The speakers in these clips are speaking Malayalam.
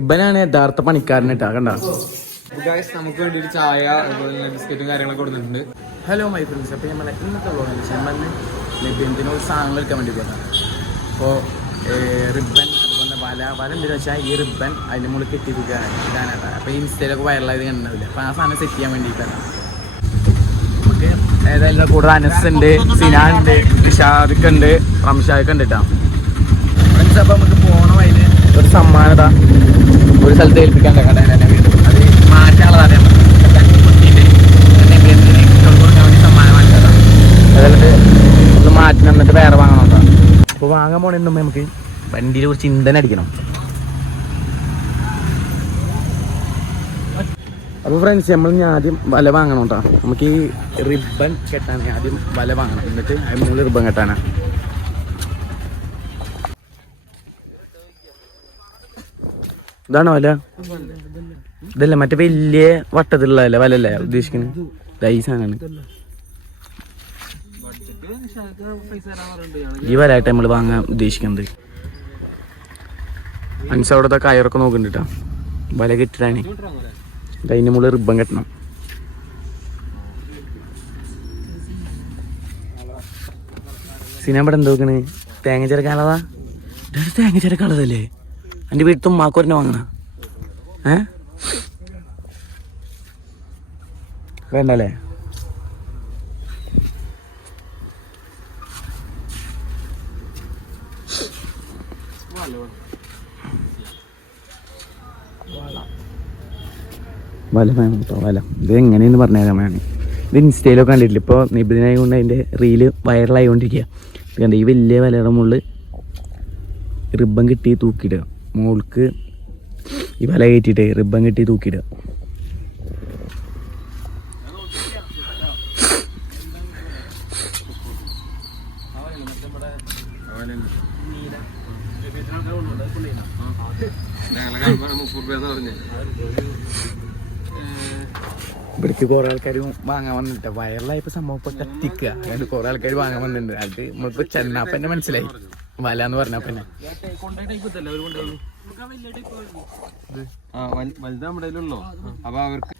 ഇബനാണ് യഥാർത്ഥ പണിക്കാരൻ ഇട്ടാ കണ്ട? നമുക്ക് നമുക്ക് ഒരു ചായ അതുപോലെ ബിസ്ക്കറ്റും കാര്യങ്ങളൊക്കെ കൊടുത്തിട്ടുണ്ട്. ഹലോ മൈ ഫ്രണ്ട്സ് അപ്പോൾ നമ്മളെ ഇന്നത്തെ വ്ളോഗാണ് ലഭ്യത്തിന് ഒരു സാധനങ്ങൾ എടുക്കാൻ വേണ്ടി പോകുന്നത് അപ്പോൾ റിബൻ അതുപോലെ വല വല എന്തെന്ന് വെച്ചാൽ ഈ റിബൺ അതിന്റെ മുകളിൽ കെട്ടിയിരിക്കുകയാണ് ഇടാനാണ് അപ്പോൾ ഇൻസ്റ്റയിലൊക്കെ വൈറലായത് കണ്ടില്ല അപ്പോൾ ആ സാധനം സെറ്റ് ചെയ്യാൻ വേണ്ടിയിട്ടാണ്. നമുക്ക് ഏതായാലും കൂടെ അനസ് ഉണ്ട് സിനാൻ ഉണ്ട് നിഷാദ് ഉണ്ട് റംഷാദിക്ക് ഉണ്ട് കേട്ടോ ഫ്രണ്ട്സ് അപ്പോൾ നമുക്ക് പോകണം അതിന്. ഒരു സമ്മാനത ഒരു സ്ഥലത്ത് ഏൽപ്പിക്കാൻ കടയിൽ തന്നെ വീണ്ടും. അത് മാറ്റാനുള്ളതാണ് സമ്മാനം വാങ്ങിച്ചതാണ് അതുകൊണ്ട് ഒന്ന് മാറ്റി തന്നിട്ട് വേറെ വാങ്ങണം കേട്ടോ. അപ്പോൾ വാങ്ങാൻ പോണേ നമുക്ക്. വണ്ടിയിൽ കുറച്ച് ഇന്ധനം അടിക്കണം. അപ്പോൾ ഫ്രണ്ട്സ് നമ്മൾ ഇനി ആദ്യം വല വാങ്ങണം കേട്ടോ. നമുക്ക് ഈ റിബൺ കെട്ടാൻ ആദ്യം വല വാങ്ങണം. എന്നിട്ട് അതിന് മുകളിൽ റിബൺ കെട്ടാനാ. ഇതാണോ വല? ഇതല്ല മറ്റേ വലിയ വട്ടത്തിലുള്ള വലല്ലേ? ഉദ്ദേശിക്കുന്നത്? ഈ സാധനമാണ്. ഈ വലായിട്ട് നമ്മൾ വാങ്ങാൻ ഉദ്ദേശിക്കുന്നത്. മനസ്സ് അവിടുത്തെ കയറൊക്കെ നോക്കുന്നുണ്ട് കേട്ടോ വല കെട്ടിട്ടാണ് അതിന്റെ മുകളിൽ റിബൺ കെട്ടണം. സിനിമ ഇവിടെ എന്തോക്കണ് തേങ്ങ ചേർക്കാനുള്ളതാ തേങ്ങ ചിരക്കാളതല്ലേ എന്റെ വീട്ടിൽ ഉമ്മാക്കൊരനെ വാങ്ങണ ഏ? വേണ്ടല്ലേ? വല വേണം കേട്ടോ വല. ഇത് എങ്ങനെയെന്ന് പറഞ്ഞുതരാൻ വേണം. ഇത് ഇൻസ്റ്റയിലൊക്കെ കണ്ടിട്ടില്ല? ഇപ്പോൾ നിബിധനായ കൊണ്ട് അതിന്റെ റീൽ വൈറലായിക്കൊണ്ടിരിക്കുക കൊണ്ടിരിക്കുക കണ്ട ഈ വലിയ വലയുടെ മുകളിൽ റിബൺ കിട്ടി തൂക്കിയിടുക. മുകൾക്ക് ഈ വല കയറ്റിയിട്ട് റിബൺ കെട്ടി തൂക്കിയിടുക. ഇവിടേക്ക് കുറെ ആൾക്കാർ വാങ്ങാൻ വന്നിട്ട് വയറിലായപ്പോ സംഭവം ഇപ്പൊ കത്തിക്കുക. അതുകൊണ്ട് കുറെ ആൾക്കാർ വാങ്ങാൻ വന്നിട്ടുണ്ട്. അത് നമ്മളിപ്പോ ചെന്നപ്പന്നെ മനസ്സിലായി. വല എന്ന് പറഞ്ഞപ്പന്നെ ആ വലുത് നമ്മുടെ ഉള്ളോ അപ്പൊ അവർക്ക്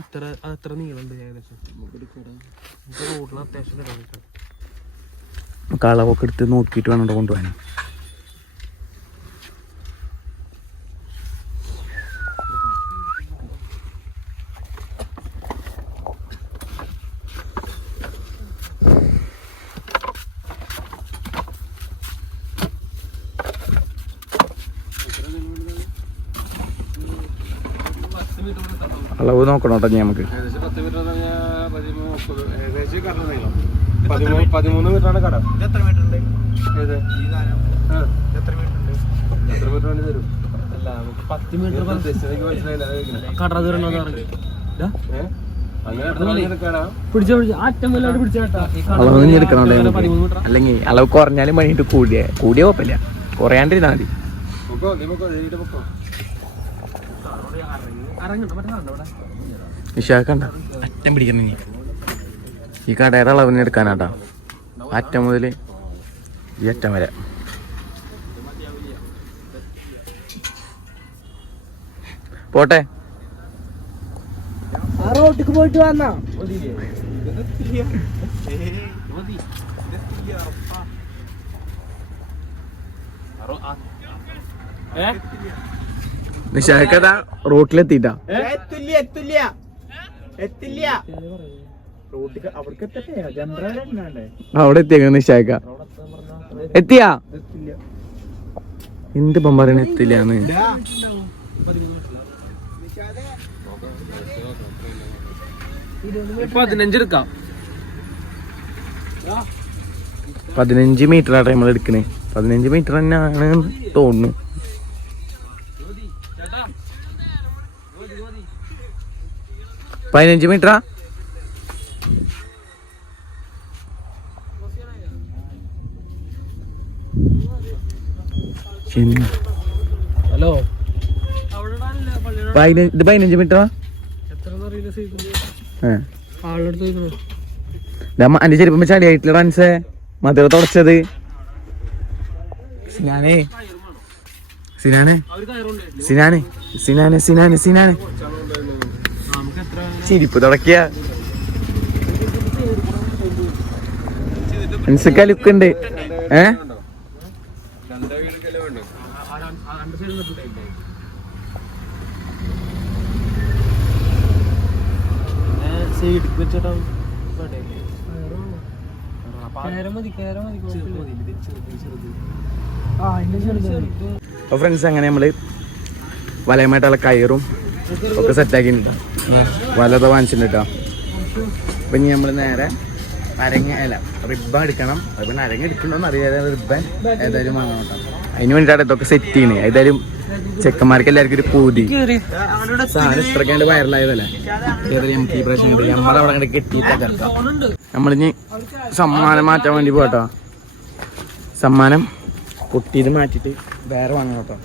ഇത്ര അത്ര നീളുണ്ട് ഏകദേശം. റോഡിൽ അത്യാവശ്യം കളവൊക്കെ എടുത്ത് നോക്കിയിട്ട് വേണം കൊണ്ടുപോകാൻ. അളവ് നോക്കണം കേട്ടോ നമുക്ക്. പതിമൂന്ന് കട. മീറ്ററാണ് എത്ര മീറ്റർ ഉണ്ട്? എത്ര മീറ്റർ വേണ്ടി തരും അല്ല നമുക്ക് പത്ത് മീറ്റർ അളവ് എടുക്കണം അല്ലെങ്കിൽ അളവ് കുറഞ്ഞാലും പണിയിട്ട് കൂടിയ കൂടിയ കുഴപ്പമില്ല. കുറയാണ്ടിരുന്നാ മതി പൊക്കോ, നീ പൊക്കോ, ദേ ഇതിട്ട് പൊക്കോ. ഇറങ്ങണ്ട മറ്റേ സാധനം ഇവിടെ വിശാഖണ്ട അറ്റം പിടിക്കുന്ന നീ ഈ കടയുടെ അളവിന് എടുക്കാനാട്ടാ. അറ്റം മുതൽ ഈ അറ്റം വരെ. പോട്ടെ. ആ റോട്ടിക്ക് പോയിട്ട് വന്നാ? നിശാഖത റോട്ടിലെത്തിട്ടാ. എത്തില്ല എത്തില്ല എത്തില്ല അവിടെ എത്തിയ നിശാഖ. എത്തിയാ? എന്ത് പറയണ എത്തില്ലാന്ന് പതിനഞ്ചെടുക്കാം. പതിനഞ്ച് മീറ്റർ ആട്ടെ നമ്മൾ എടുക്കണേ. പതിനഞ്ച് മീറ്റർ തന്നെയാണ് തോന്നുന്നു. പതിനഞ്ച് മീറ്ററാ. ഹലോ. ഇത് പതിനഞ്ച് മീറ്ററാ? എന്റെ ചെരുപ്പം ചടി ആയിട്ടില്ല റൺസേ മധുര തുടച്ചത്. സിനാനേ സിനാനെ. സിനാനെ. സിനാനെ സിനാനെ സിനാനെ. ചിരിപ്പ് തുടക്കിയ മനസ്സിക്ക ലുക്ക് ഉണ്ട് ഏ ഫ്രണ്ട്സ് അങ്ങനെ നമ്മൾ വലയമായിട്ടുള്ള കയറും ഒക്കെ സെറ്റാക്കിയിട്ടുണ്ട് വലത വാങ്ങിച്ചിട്ടുണ്ട് അപ്പൊ ഇനി നമ്മൾ നേരെ അരങ്ങ അല്ല റിബൺ എടുക്കണം. റിബൺ അരങ്ങ എടുക്കണമെന്ന് അറിയാതെ റിബൺ ഏതായാലും വാങ്ങണം കേട്ടോ അതിന് വേണ്ടിയിട്ടാണ് ഇതൊക്കെ സെറ്റ് ചെയ്യുന്നത് ഏതായാലും ചെക്കന്മാർക്ക് എല്ലാവർക്കും ഒരു പൂതി. സാധനം ഇത്രക്കാണ്ട് വൈറലായതല്ലേ കിട്ടി നമ്മളവിടെ അങ്ങോട്ട് കെട്ടിയിട്ട് നമ്മളിനി സമ്മാനം മാറ്റാൻ വേണ്ടി പോട്ടോ സമ്മാനം പൊട്ടിയത് മാറ്റിട്ട് വേറെ വാങ്ങണം കേട്ടോ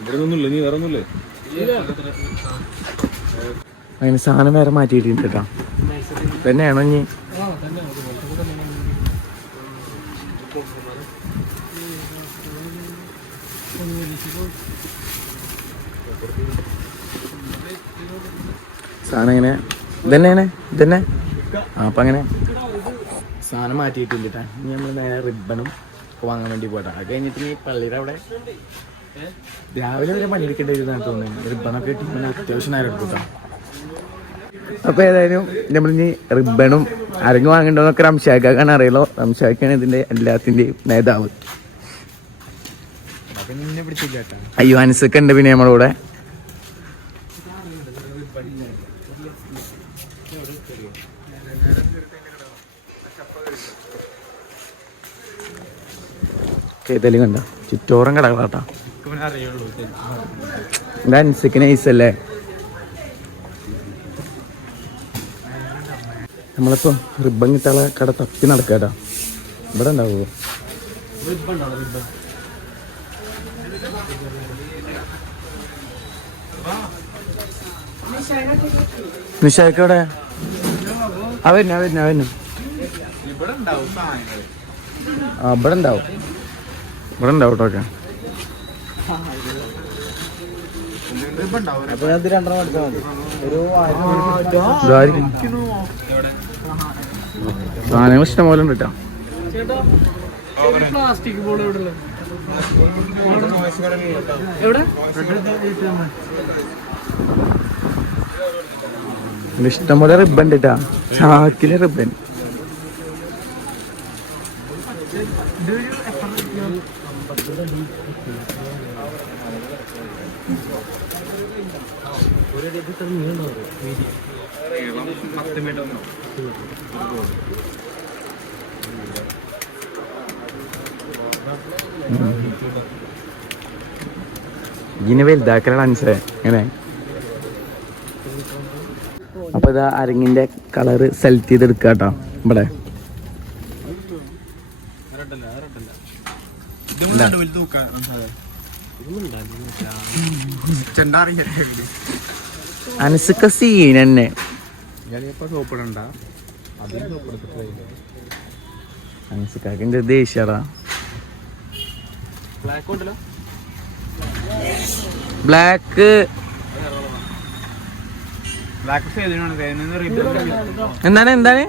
ഇവിടെ ഒന്നുമില്ല നീ വേറെ ഒന്നുമില്ലേ അങ്ങനെ സാധനം വേറെ മാറ്റിയിട്ടുണ്ട് കേട്ടോ. തന്നെയാണോ ഇനി? സാധനം ഇങ്ങനെ ഇതന്നെയാണ് ഇതന്നെ ആ അപ്പം അങ്ങനെ. സാധനം മാറ്റിയിട്ടില്ല കേട്ടോ. ഇനി നമ്മൾ നേരെ റിബണും വാങ്ങാൻ വേണ്ടി പോട്ടെ അത് കഴിഞ്ഞിട്ട് ഈ പള്ളിയുടെ അവിടെ രാവിലെ വരെ പണിയെടുക്കേണ്ടി വരുന്നതാണ് തോന്നുന്നത് റിബണൊക്കെ കിട്ടി. അത്യാവശ്യം നേരം എടുക്കും കേട്ടോ. അപ്പൊ ഏതായാലും നമ്മളിനി റിബണും അരങ്ങ് വാങ്ങണ്ടോന്നൊക്കെ റംഷാക്കാണ് അറിയല്ലോ റംഷാക്കാണ് ഇതിന്റെ എല്ലാത്തിന്റെയും നേതാവ്. അയ്യോ അനസൊക്കെ ഉണ്ട് പിന്നെ നമ്മുടെ കൂടെ. ഏതായാലും കണ്ട? ചുറ്റോറം കടകളാട്ടാ. അൻസിക്ക് നൈസ് അല്ലേ നമ്മളിപ്പം റിബൺ കിട്ടാളെ കട തപ്പി നടക്കാട്ടാ. ഇവിടെ ഉണ്ടാവുമോ നിഷാക്ക് എവിടെ? അവരുന്നു അവരുന്നു അവരുന്നു ആ ഇവിടെ ഉണ്ടാവും ഇവിടെ ഉണ്ടാവും. കേട്ടോ ഒക്കെ ഇതായിരിക്കും. സാധനങ്ങൾ ഇഷ്ടം പോലെ ഉണ്ട് കേട്ടോ. പ്ലാസ്റ്റിക് ബോൾ എവിടെ? എവിടെ? ഇവിടെ ഇഷ്ടം പോലെ റിബൺ ഉണ്ട് കേട്ടാ. ചാക്കിൽ റിബൺ ഇതിനെ വലുതാക്കലാണ് മനസ്സിലായി എങ്ങനെ അപ്പൊ ഇതാ അരങ്ങിന്റെ കളറ് സെലക്ട് ചെയ്ത് എടുക്കുക കേട്ടോ ഇവിടെ അനസുക്ക സീൻ തന്നെ. അനസുക്കാക്കിന്റെ ദേഷ്യടാ. ബ്ലാക്ക് ഉണ്ടല്ലോ. ബ്ലാക്ക് ബ്ലാക്ക് സേതിനാണ് എന്താണ് എന്താണ്?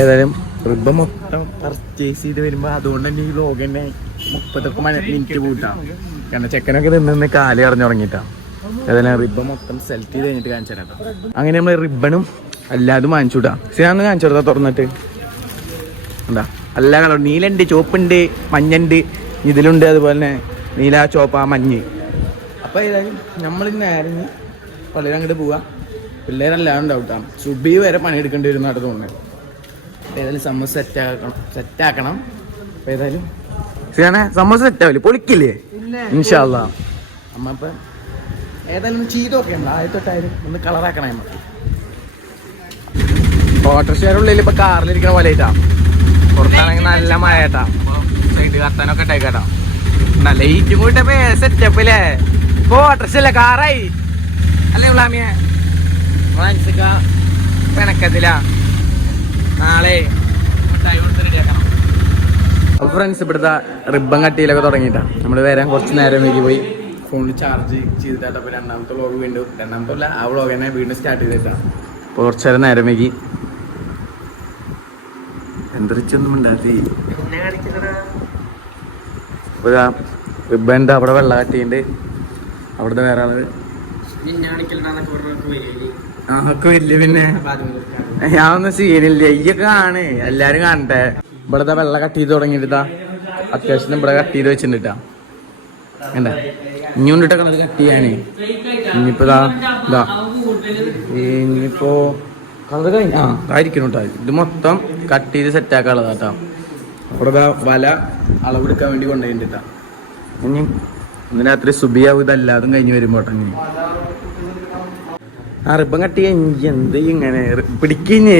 ഏതായാലും റിബ മൊത്തം പർച്ചേസ് ചെയ്ത് വരുമ്പോ അതുകൊണ്ട് തന്നെ ഈ ലോഗ് തന്നെ മുപ്പത്തൊക്കെ മിനിറ്റ് കൂട്ടാം. കാരണം ചെക്കനൊക്കെ നിന്ന് നിന്ന് കാലി കറഞ്ഞു തുടങ്ങിട്ടാ ഏതായാലും റിബ മൊത്തം സെലക്ട് ചെയ്ത് കഴിഞ്ഞിട്ട് കാണിച്ചു തരാം. അങ്ങനെ നമ്മൾ റിബണും അല്ലാതും വാങ്ങിച്ചു വിടാം സിനാന്ന് കാണിച്ചു കൊടുത്താ തുറന്നിട്ട്. എന്താ? എല്ലാ കളർ. നീലുണ്ട് ചുവപ്പുണ്ട് മഞ്ഞുണ്ട് ഇതിലുണ്ട് അതുപോലെ തന്നെ നീല ചുവപ്പ മഞ്ഞ്. അപ്പൊ ഏതായാലും നമ്മൾ നേരെ ഇനി പള്ളിയിൽ അങ്ങോട്ട് പോവാ. പിള്ളേരെല്ലാം ഉണ്ടാവും കേട്ടോ സുബി വരെ പണിയെടുക്കേണ്ടി വരും നടന്നു തോന്നുന്നത് ഏതായാലും സമൂസ സെറ്റ് ആക്കണം. സെറ്റ് ആക്കണം. അപ്പൊ ഏതായാലും സമൂസ സെറ്റ് ആവില്ലേ? പൊളിക്കില്ലേ? ഇൻഷാല്ല. അമ്മ ഇപ്പം ഏതായാലും ചെയ്തൊക്കെ ഉണ്ട് ആദ്യത്തൊട്ടായാലും ഒന്ന് കളറാക്കണേ നമുക്ക്. ഓട്ടോറിക്ഷയുടെ ഇപ്പൊ കാറിലിരിക്കണ പോലെ ആയിട്ടാ പുറത്താണെങ്കിൽ നല്ല മഴ കേട്ടാ. സൈഡ് കത്താനൊക്കെ ഇട്ടേക്കാട്ടാ നല്ല ഈറ്റും കൂട്ടപ്പോ സെറ്റപ്പില്ലേ ഇപ്പൊ ഓട്ടോറിക്ഷ അല്ലേ കാറായി അല്ലേ മനസ്സിക്ക പിണക്കത്തിലാ നാളെ മിഠായി കൊടുത്ത് അപ്പോൾ ഫ്രണ്ട്സ് ഇവിടുത്തെ റിബൺ കട്ടിയിലൊക്കെ തുടങ്ങിയിട്ടാണ് നമ്മൾ വരാൻ കുറച്ച് നേരം വൈകി പോയി. ഫോണിൽ ചാർജ് ചെയ്തിട്ടാണ് അപ്പോൾ രണ്ടാമത്തെ വ്ളോഗ് വീണ്ടും. രണ്ടാമത്തെ അല്ല ആ വ്ളോഗ് തന്നെ വീണ്ടും സ്റ്റാർട്ട് ചെയ്തിട്ടാണ് അപ്പോൾ കുറച്ച് നേരം നേരം വൈകി. എന്തൊന്നും ഉണ്ടാക്കി അപ്പോൾ റിബന്റെ അവിടെ വെള്ള കട്ടിയുണ്ട്. അവിടുത്തെ വേറെ ആൾ. ആ ഒക്കെ വലിയ പിന്നെ? ഞാൻ ഒന്നും സീനില്ല ഇയ്യൊക്കെ കാണേ. എല്ലാരും കാണട്ടെ. ഇവിടുത്തെ വെള്ളം കട്ട് ചെയ്ത് തുടങ്ങിയിട്ടാ അത്യാവശ്യം ഇവിടെ കട്ട് ചെയ്ത് വെച്ചിട്ടാ എന്താ ഇനി കൊണ്ടിട്ടൊക്കെ അത് കട്ട് ചെയ്യാനേ. ഇനിയിപ്പോ ഇതാ. ഇനിയിപ്പോ കളർ കഴിഞ്ഞ ആ ആയിരിക്കണം കേട്ടോ ഇത് മൊത്തം കട്ട് ചെയ്ത് സെറ്റ് ആക്കാനുള്ളതാ കേട്ടോ അവിടെ വല അളവെടുക്കാൻ വേണ്ടി കൊണ്ടുപോയിട്ടാ ഇനി ഇന്ന് രാത്രി സുബിയാവും ഇതല്ലാതും കഴിഞ്ഞ് വരുമ്പോ ഇനി. ആ റിബൺ കട്ട് ചെയ്യാൻ എന്ത് ഇങ്ങനെ? പിടിക്കഞ്ഞേ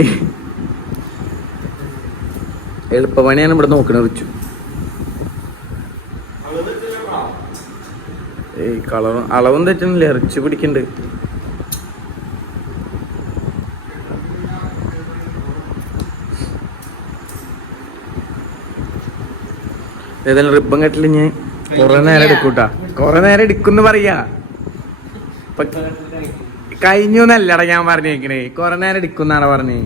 എളുപ്പപണിയാണ് ഇവിടെ നോക്കണത് വെച്ചു. ഏയ് കളർ അളവും തെറ്റുന്നില്ല ഇറച്ചി പിടിക്കണ്ട്. ഏതായാലും റിബൺ കെട്ടില്ല ഞാൻ കൊറേ നേരം എടുക്കൂട്ടാ. കൊറേ നേരം എടുക്കുന്ന് പറയാ. കഴിഞ്ഞു എന്നല്ലടാ ഞാൻ പറഞ്ഞേക്കണേ. കൊറേ നേരം എടുക്കുന്നാണ് പറഞ്ഞേ?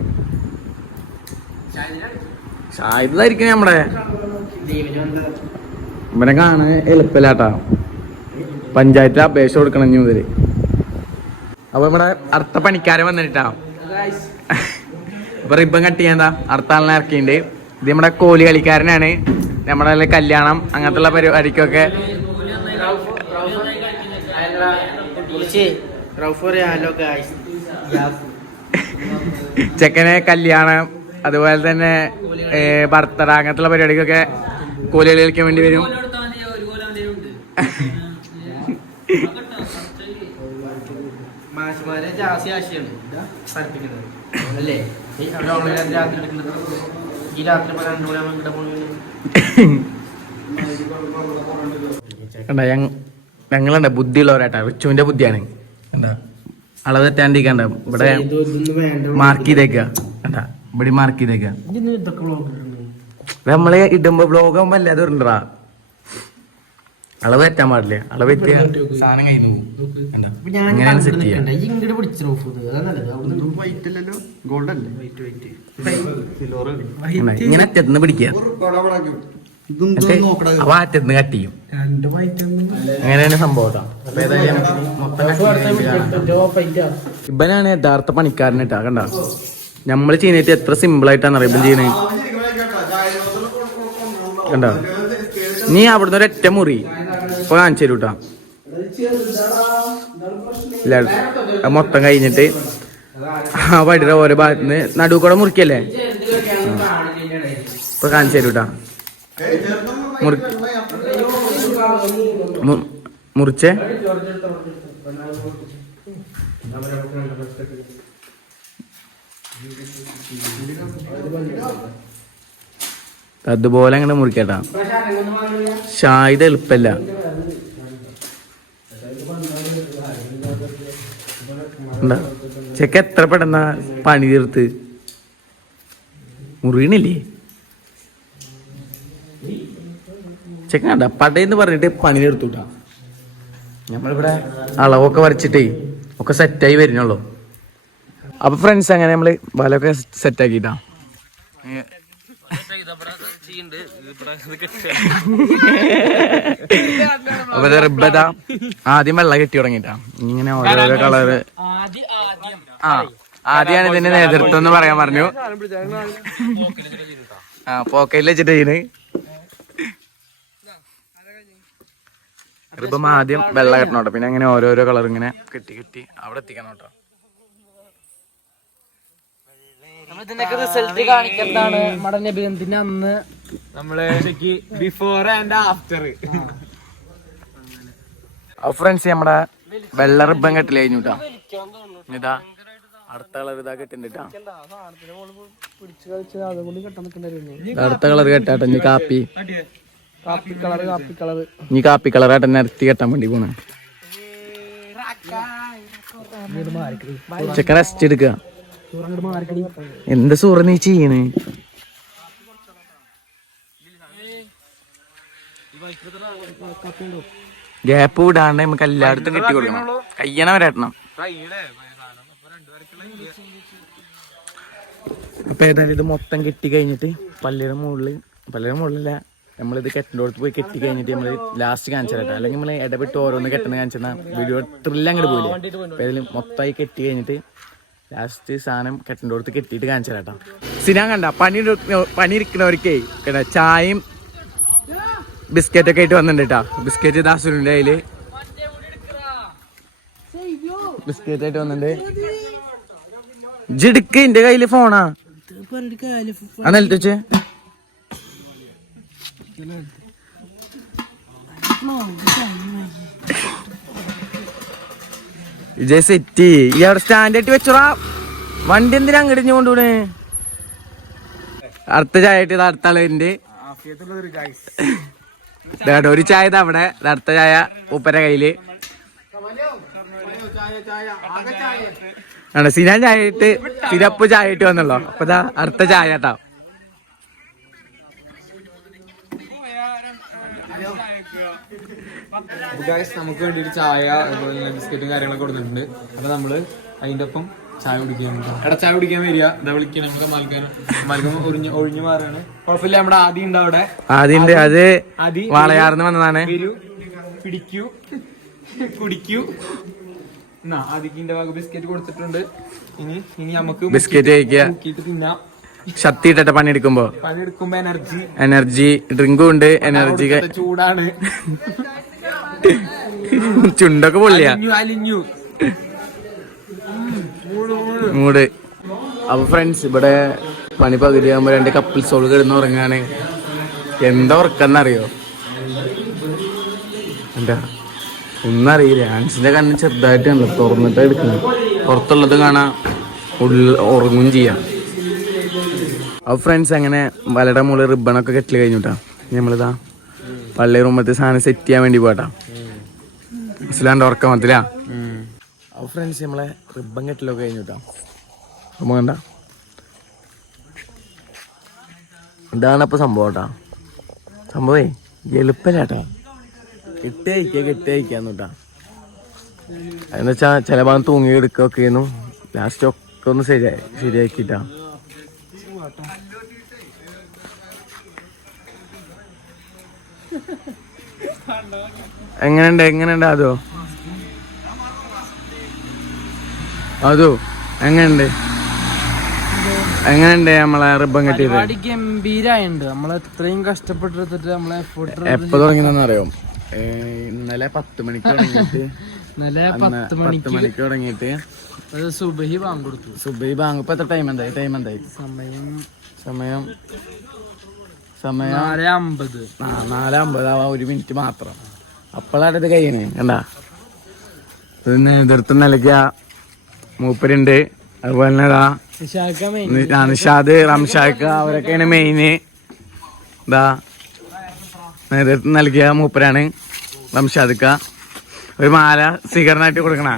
ഷാഹിദായിരിക്കും നമ്മുടെ. ഇവനെ കാണാൻ എളുപ്പമില്ലാട്ടാ പഞ്ചായത്തിൽ അപേക്ഷ കൊടുക്കണം ഇനി മുതൽ. അപ്പൊ നമ്മുടെ അടുത്ത പണിക്കാരൻ വന്നിട്ടാ. ഇപ്പൊ റിബൺ കട്ട് ചെയ്യാൻ അടുത്ത ആളിനെ ഇറക്കിയിട്ടുണ്ട് ഇത് നമ്മുടെ കോലി കളിക്കാരനാണ്. നമ്മുടെ കല്യാണം അങ്ങനത്തെ പരിപാടിക്കൊക്കെ. ചെക്കനെ കല്യാണം അതുപോലെ തന്നെ ബർത്ത്ഡേ അങ്ങനത്തെ പരിപാടിക്കൊക്കെ കൂലി കളി കളിക്കാൻ വേണ്ടി വരും ഞങ്ങളുണ്ട് ബുദ്ധിയുള്ളവരാട്ടാ. റിച്ചുവിന്റെ ബുദ്ധിയാണ്. എന്താ അളവ് തെറ്റാണ്ടിരിക്കണ്ട. ഇവിടെ മാർക്ക് ചെയ്തേക്കാ. കണ്ട? ഇവിടെ മാർക്ക് ചെയ്തേക്ക. നമ്മളെ ഇടുമ്പോ ബ്ലോഗ് ആവുമ്പോ അല്ലേ അത് ഇടണ്ടാ? അളവ് തെറ്റാൻ പാടില്ല. അളവ് തെറ്റിയ സാധനം കഴിഞ്ഞു അങ്ങനെയാണ് സെറ്റ് ചെയ്യാം. ഇങ്ങനെ അറ്റത്തുനിന്ന് പിടിക്കുക അപ്പൊ അറ്റത്തുനിന്ന് കട്ട് ചെയ്യും. അങ്ങനെയാണ് സംഭവം. ഇവനാണ് യഥാർത്ഥ പണിക്കാരൻ കേട്ടാ കണ്ട? നമ്മൾ ചെയ്യുന്നത് എത്ര സിമ്പിൾ ആയിട്ടാണ് അറിയാം ചെയ്യണേ? കണ്ടോ? നീ അവിടുന്ന് ഒരൊറ്റ മുറി. ഇപ്പൊ കാണിച്ചു തരൂട്ടാ. മൊത്തം കഴിഞ്ഞിട്ട് ആ വടിയുടെ ഓരോ ഭാഗത്ത് നിന്ന് നടുവ് കൂടെ മുറിക്കല്ലേ? ഇപ്പൊ കാണിച്ചു തരൂട്ടാ. മുറിച്ചേ? അതുപോലെ അങ്ങനെ മുറിക്കട്ടാ. ഷായത് എളുപ്പല്ല. ചെക്ക എത്ര പെട്ടെന്ന പണി തീർത്ത്? മുറിയണില്ലേ? ചെക്ക കണ്ട പടയെന്ന് പറഞ്ഞിട്ട് പണി തീർത്തുട്ടാ. നമ്മളിവിടെ അളവൊക്കെ വരച്ചിട്ടേ ഒക്കെ സെറ്റായി വരുന്നുള്ളൂ. അപ്പൊ ഫ്രണ്ട്സ് അങ്ങനെ നമ്മൾ വലൊക്കെ സെറ്റ് ആക്കിട്ടാ? അപ്പൊ റിബത ആദ്യം വെള്ളം കെട്ടി തുടങ്ങിട്ടാ. ഇങ്ങനെ ഓരോരോ കളറ് ആ ആദ്യമാണ് ഇതിന്റെ നേതൃത്വം എന്ന് പറയാൻ പറഞ്ഞു. ആ പോക്കറ്റിൽ വെച്ചിട്ട് ഇതിന് റിബ്ബം ആദ്യം വെള്ളം കെട്ടണോട്ടോ പിന്നെ അങ്ങനെ ഓരോരോ കളർ ഇങ്ങനെ കെട്ടി കെട്ടി അവിടെ എത്തിക്കണം കേട്ടോ. ഇതിന്റെയൊക്കെ റിസൾട്ട് കാണിക്കുന്നതാണ് നമ്മുടെ നബിഗന്ധത്തിന്റെ അന്ന്. നമ്മൾ ബിഫോർ ആൻഡ് ആഫ്റ്റർ ഫ്രണ്ട്സ് നമ്മുടെ വെള്ള റിബൻ കഴിഞ്ഞുട്ടാ. ഇതാ അടുത്ത കളർ ഇതാ കെട്ടിണ്ടാ പിടിച്ച് കളിച്ച് അതുകൊണ്ട് കെട്ടാൻ നിൽക്കണ്ടായിരുന്നു അടുത്ത കളർ കെട്ടാട്ടെ ഇനി കാപ്പി. കാപ്പി കളർ കാപ്പി കളർ ഇനി കാപ്പി കളറായിട്ട് നിരത്തി കെട്ടാൻ വേണ്ടി പോണേ. ചെക്കൻ റെസ്റ്റ് എടുക്കുക. എന്ത് സൂറ നീ ചെയ്യണ്? ഗ്യാപ്പ് വിടാണ്ട് നമുക്ക് എല്ലായിടത്തും കെട്ടി കൊടുക്കണം കയ്യണ വരട്ടണം അപ്പൊ ഏതായാലും ഇത് മൊത്തം കെട്ടി കഴിഞ്ഞിട്ട് പള്ളിയുടെ മുകളിൽ പള്ളിയുടെ മുകളിലല്ല നമ്മളിത് കെട്ടിന്റെ പോയി കെട്ടി കഴിഞ്ഞിട്ട് നമ്മൾ ലാസ്റ്റ് കാണിച്ചു തരട്ടെ അല്ലെങ്കിൽ നമ്മൾ ഇടപെട്ട് ഓരോന്ന് കെട്ടണ കാണിച്ചാൽ വീഡിയോ ത്രില്ല അങ്ങോട്ട് പോയില്ലേ അപ്പൊ ഏതായാലും മൊത്തമായി കെട്ടി കഴിഞ്ഞിട്ട് ലാസ്റ്റ് സാധനം കെട്ടിന്റെ അടുത്ത് കെട്ടിയിട്ട് കാണിച്ചു കേട്ടോ. സിനാൻ കണ്ട? പണി പണി ഇരിക്കുന്നവർക്കേ കേട്ടാ ചായയും ബിസ്ക്കറ്റ് ഒക്കെ ആയിട്ട് വന്നിട്ടുണ്ട് കേട്ടോ. ബിസ്ക്കറ്റ് ദാസുലുണ്ട് അതിൽ ബിസ്ക്കറ്റ് ആയിട്ട് വന്നിട്ടുണ്ട്. ജിടുക്ക് എന്റെ കയ്യിൽ ഫോണാ. നിലത്ത് വെച്ച്? വിജയ് സെറ്റ് ഈ അവിടെ സ്റ്റാൻഡ് ആയിട്ട് വെച്ചോടാ. വണ്ടി എന്തിനാ അങ്ങോട്ട് കൊണ്ടുപോണേ അടുത്ത ചായ ആയിട്ട് ഇത് അടുത്ത ഇതാട്ടോ, ഒരു ചായ അവിടെ അടുത്ത ചായ ഉപ്പര കയ്യിൽ. ആണ് സിനാൻ ചായ ഇട്ട് സിരപ്പ് ചായ ഇട്ട് വന്നല്ലോ. അപ്പൊ അടുത്ത ചായ കേട്ടോ. ഗായ്സ് നമുക്ക് വേണ്ടി ഒരു ചായ അതുപോലെ തന്നെ ബിസ്ക്കറ്റും കാര്യങ്ങളൊക്കെ കൊടുത്തിട്ടുണ്ട്. അപ്പൊ നമ്മൾ അതിന്റെ ഒപ്പം ചായ കുടിക്കാൻ എടാ ചായ കുടിക്കാൻ വരിക. ഇതാ വിളിക്കാൻ നമുക്ക് മലക്കാനും മൽക്കം ഒഴിഞ്ഞു ഒഴിഞ്ഞു മാറാണ്. കുഴപ്പമില്ല നമ്മുടെ ആദി ഉണ്ട് അവിടെ. അതിന്റെ അത് ആദി വാളയാർന്ന് വന്നതാണ്. വരൂ പിടിക്കൂ കുടിക്കൂ. എന്നാ ആദിക്കിന്റെ ഭാഗം ബിസ്ക്കറ്റ് കൊടുത്തിട്ടുണ്ട്. ഇനി ഇനി നമുക്ക് ബിസ്ക്കറ്റ് കഴിക്കുക. മുക്കിയിട്ട് തിന്നാം. ശക്തി ഇട്ടിട്ട് പണിയെടുക്കുമ്പോ പണിയെടുക്കുമ്പോ എനർജി എനർജി ഡ്രിങ്കും ഉണ്ട് എനർജി ചൂടാണ്. ചുണ്ടൊക്കെ പൊള്ളിയാ. മൂട്. അപ്പൊ ഫ്രണ്ട്സ് ഇവിടെ പണി പകുതിയാകുമ്പോ രണ്ട് കപ്പിൾസോൾ കിടന്ന് ഉറങ്ങാണ് എന്താ ഉറക്കെന്നറിയോ? എന്താ? ഒന്നും അറിയില്ല ആൻസിന്റെ കണ്ണ് ചെറുതായിട്ടാണ് തുറന്നിട്ട് എടുക്കുന്നത്. പുറത്തുള്ളത് കാണാ ഉള്ളിൽ ഉറങ്ങും ചെയ്യാം. അപ്പൊ ഫ്രണ്ട്സ് അങ്ങനെ വലയുടെ മുകളിൽ റിബണൊക്കെ കെട്ടിൽ കഴിഞ്ഞിട്ടാ. നമ്മളിതാ പള്ളി റൂമത്തെ സാധനം സെറ്റ് ചെയ്യാൻ വേണ്ടി പോട്ടാ മനസ്സിലാണ്ട് ഉറക്കം അപ്പൊ ഫ്രണ്ട്സ് നമ്മളെ റിബൺ കെട്ടിലൊക്കെ കഴിഞ്ഞുട്ടാ. നമ്മൾ കണ്ട. ഇതാണ് അപ്പൊ സംഭവം കേട്ടാ സംഭവേ എളുപ്പല്ലേട്ടാ. കെട്ടേ അയക്കുക കെട്ടേ അയക്കാന്ന് കേട്ടോ എന്ന് വെച്ചാ ചില ഭാഗം തൂങ്ങി എടുക്കുകയൊക്കെ ചെയ്യുന്നു ലാസ്റ്റ് ഒക്കെ ഒന്ന് ശരിയായി ശരിയാക്കിട്ടാ എങ്ങനെയുണ്ട് എങ്ങനെയുണ്ട് അതോ അതോ എങ്ങനെയുണ്ട്? എങ്ങനെയുണ്ട് നമ്മളെ റിബൺ കെട്ടിയത്? പരിപാടി ഗംഭീരായുണ്ട്. നമ്മൾ എത്രയും കഷ്ടപ്പെട്ടെടുത്തിട്ട് നമ്മളെ എഫോർട്ട് എപ്പോ തുടങ്ങിയെന്ന് അറിയോ ഇന്നലെ പത്ത് മണിക്ക് തുടങ്ങിയിട്ട്. ഇന്നലെ പത്ത് പത്ത് മണിക്ക് മണിക്ക് തുടങ്ങിയിട്ട്. സുബഹി ബാങ്ക് കൊടുത്തു. സുബൈ ബാങ്ക്. ഇപ്പൊ എത്ര ടൈം എന്തായി? ടൈം എന്തായി? സമയം സമയം സമയം നാല് അമ്പത്. നാല് അമ്പതാവാ ഒരു മിനിറ്റ് മാത്രം. അപ്പോഴാണ് ഇത് കഴിയണേ കണ്ടാ? പിന്നെ എതിർത്ത് നൽകിയ മൂപ്പരുണ്ട്. അതുപോലെ തന്നെ ഇതാ നിഷാദ് റംഷാക്ക അവരൊക്കെയാണ് മെയിന് ഇതാ നേതൃത്വം നൽകിയ മൂപ്പരാണ്. റംഷാദിക്ക. ഒരു മാല സ്വീകരണമായിട്ട് കൊടുക്കണ.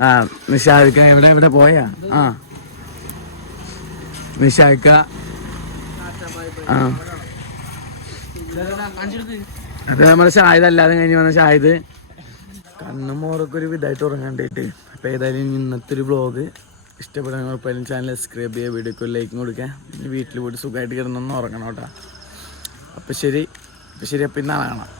ആ നിഷാദിക്ക. എവിടെ എവിടെ പോയാ? ആ. നിഷാദിക്ക. ആ. അത് നമ്മുടെ ഷായത് അല്ലാതെ കഴിഞ്ഞ് വന്ന ഷായത് കണ്ണും മോറൊക്കെ ഒരു ഇതായിട്ട് ഉറങ്ങാണ്ടിട്ട്. അപ്പോൾ ഏതായാലും ഇന്നത്തെ ഒരു ബ്ലോഗ് ഇഷ്ടപ്പെടാൻ ഉറപ്പായാലും ചാനൽ സബ്സ്ക്രൈബ് ചെയ്യുക വീഡിയോക്ക് ലൈക്കും കൊടുക്കുക. വീട്ടിൽ പോയിട്ട് സുഖമായിട്ട് കിടന്നൊന്ന് ഉറങ്ങണം കേട്ടോ. അപ്പോൾ ശരി അപ്പോൾ ശരി അപ്പോൾ ഇന്നാളെ കാണാം.